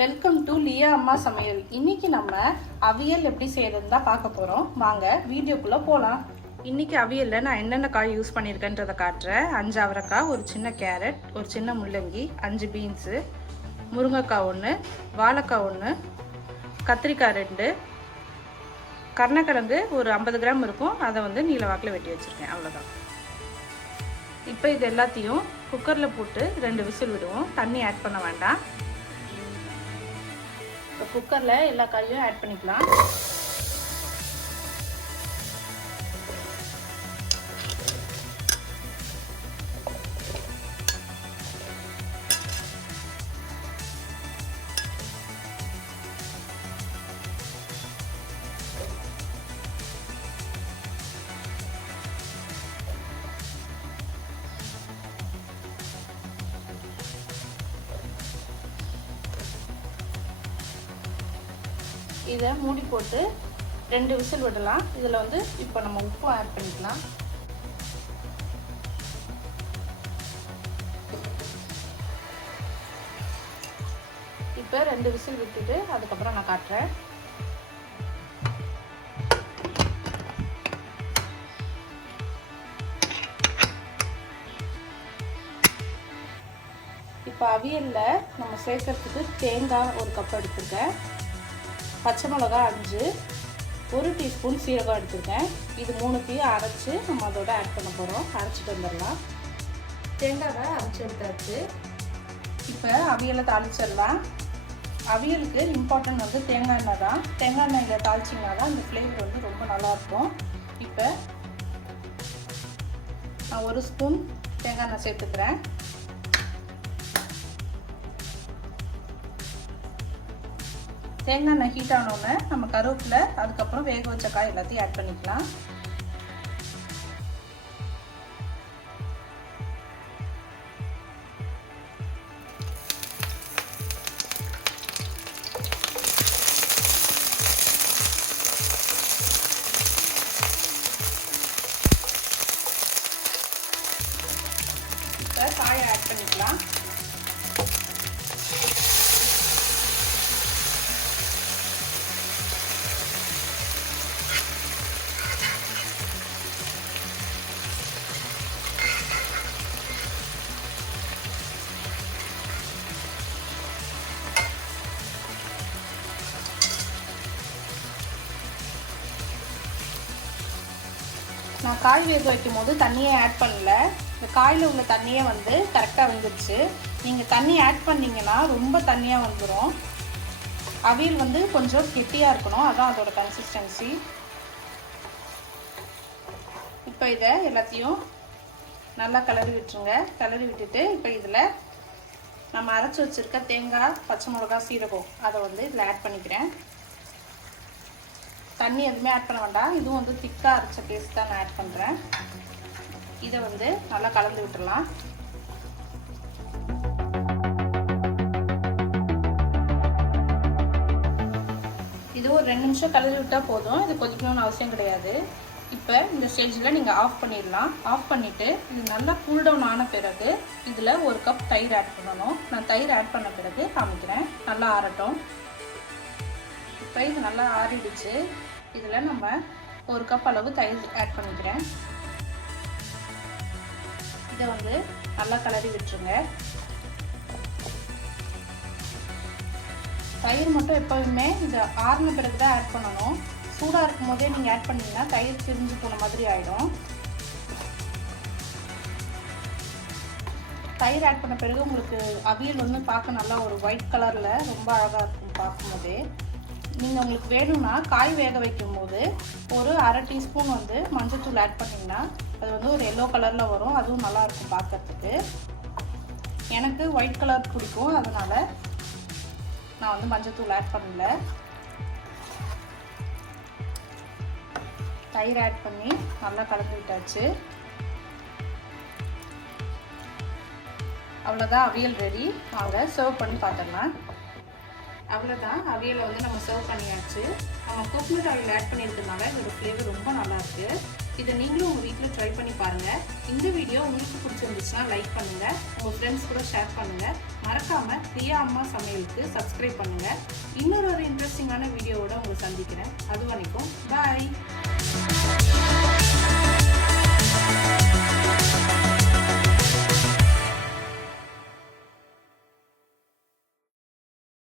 Welcome to லியா அம்மா சமையல். இன்னைக்கு நம்ம அவியல் எப்படி செய்யறதுன்னு தான் பார்க்க போறோம். வாங்க வீடியோக்குள்ள போகலாம். இன்னைக்கு அவியலில் நான் என்னென்ன காய் யூஸ் பண்ணியிருக்கேன்றதை காட்டுறேன். 5 அவரைக்காய், ஒரு சின்ன கேரட், ஒரு சின்ன முள்ளங்கி, 5 பீன்ஸு, முருங்கைக்காய் 1, வாழைக்காய் 1, கத்திரிக்காய் 2, கருணக்கிழங்கு ஒரு 50 கிராம் இருக்கும். அதை வந்து நீல வாக்கில் வெட்டி வச்சுருக்கேன். அவ்வளோதான். இப்போ இது எல்லாத்தையும் குக்கரில் போட்டு 2 விசில் விடுவோம். தண்ணி ஆட் பண்ண வேண்டாம். இப்போ குக்கரில் எல்லா காயும் ஆட் பண்ணிக்கலாம். இதை மூடி போட்டு 2 விசில் விடலாம். இதில் வந்து இப்போ நம்ம உப்பு ஆட் பண்ணிக்கலாம். இப்போ 2 விசில் விட்டுட்டு அதுக்கப்புறம் நான் காட்டுறேன். இப்போ அவியலில் நம்ம சேர்க்கறதுக்கு தேங்காய் 1 கப் எடுத்துருக்கேன், பச்சை மிளகா 5, 1 டீஸ்பூன் சீரகம் எடுத்துருக்கேன். இது 3த்தையும் அரைச்சி நம்ம அதோட ஆட் பண்ண போகிறோம். அரைச்சிட்டு வந்துடலாம். தேங்காவை அரைச்சி எடுத்தாச்சு. இப்போ அவியலை தாளிச்சிடலாம். அவியலுக்கு இம்பார்ட்டன்ட் வந்து தேங்காய் எண்ணெய் தான். தேங்காய் எண்ணெயில் தாளிச்சிங்கன்னா தான் இந்த ஃப்ளேவர் வந்து ரொம்ப நல்லாயிருக்கும். இப்போ நான் 1 ஸ்பூன் தேங்காய் எண்ணெய் சேர்த்துக்கிறேன். தேங்காய் எண்ணெய் ஹீட் ஆனோடனே நம்ம கருவேப்பிலை, அதுக்கப்புறம் வேக வச்ச காய் எல்லாத்தையும் ஆட் பண்ணிக்கலாம். இப்போ காயை ஆட் பண்ணிக்கலாம். நான் காய் வேக வைக்கும் போது தண்ணியை ஆட் பண்ணல. இந்த காயில் உள்ள தண்ணியே வந்து கரெக்டாக வந்துடுச்சு. நீங்கள் தண்ணி ஆட் பண்ணிங்கன்னா ரொம்ப தண்ணியாக வந்துடும். அவியல் வந்து கொஞ்சம் கெட்டியாக இருக்கணும், அதான் அதோட கன்சிஸ்டன்சி. இப்போ இதை எல்லாத்தையும் நல்லா கிளறி விட்டுருங்க. கிளறி விட்டுட்டு இப்போ இதில் நம்ம அரைச்சி வச்சுருக்க தேங்காய், பச்சை மிளகா, சீரகம் அதை வந்து இதில் ஆட் பண்ணிக்கிறேன். தண்ணி எதுவுமே ஆட் பண்ண வேண்டாம். இதுவும் வந்து திக்காக அரைச்ச பேஸ்ட் தான் நான் ஆட் பண்ணுறேன். இதை வந்து நல்லா கலந்து விட்டுடலாம். இது ஒரு 2 நிமிஷம் கலந்து விட்டால் போதும். இது கொதிக்கணும்னு அவசியம் கிடையாது. இப்போ இந்த ஸ்டேஜில் நீங்கள் ஆஃப் பண்ணிடலாம். ஆஃப் பண்ணிவிட்டு இது நல்லா கூல் டவுன் ஆன பிறகு இதில் 1 கப் தயிர் ஆட் பண்ணணும். நான் தயிர் ஆட் பண்ண பிறகு காமிக்கிறேன். நல்லா ஆறட்டும். இப்போ இது நல்லா ஆறிடுச்சு. இதில் நம்ம 1 கப் அளவு தயிர் ஆட் பண்ணிக்கிறேன். இதை வந்து நல்லா கிளறி விட்டுருங்க. தயிர் மட்டும் எப்போவுமே இதை ஆறின பிறகு தான் ஆட் பண்ணணும். சூடாக இருக்கும் போதே நீங்கள் ஆட் பண்ணிங்கன்னா தயிர் திரிஞ்சு போன மாதிரி ஆகிடும். தயிர் ஆட் பண்ண பிறகு உங்களுக்கு அவியல் வந்து பார்க்க நல்லா ஒரு ஒயிட் கலரில் ரொம்ப அழகாக இருக்கும் பார்க்கும்போதே. நீங்கள் உங்களுக்கு வேணும்னா காய் வேக வைக்கும் போது ஒரு 1/2 டீஸ்பூன் வந்து மஞ்சள்தூள் ஆட் பண்ணிங்கன்னா அது வந்து ஒரு எல்லோ கலரில் வரும். அதுவும் நல்லாயிருக்கும் பார்க்கறதுக்கு. எனக்கு ஒயிட் கலர் பிடிக்கும், அதனால் நான் வந்து மஞ்சள்தூள் ஆட் பண்ணல. தயிர் ஆட் பண்ணி நல்லா கலந்து விட்டாச்சு. அவ்வளோதான், அவியல் ரெடி. வாங்க சர்வ் பண்ணி பார்த்துடலாம். அவ்வளோதான், அவியலை வந்து நம்ம சர்வ் பண்ணியாச்சு. நம்ம கோகனட் ஆயில் ஆட் பண்ணியிருக்கிறதுனால இதோட ஃப்ளேவர் ரொம்ப நல்லாயிருக்கு. இதை நீங்களும் உங்கள் வீட்டில் ட்ரை பண்ணி பாருங்கள். இந்த வீடியோ உங்களுக்கு பிடிச்சிருந்துச்சுன்னா லைக் பண்ணுங்கள், உங்கள் ஃப்ரெண்ட்ஸ் கூட ஷேர் பண்ணுங்கள். மறக்காமல் பிரியா அம்மா சமையலுக்கு சப்ஸ்கிரைப் பண்ணுங்கள். இன்னொரு இன்ட்ரெஸ்டிங்கான வீடியோவோட உங்களை சந்திக்கிறேன். அது வரைக்கும் பாய்.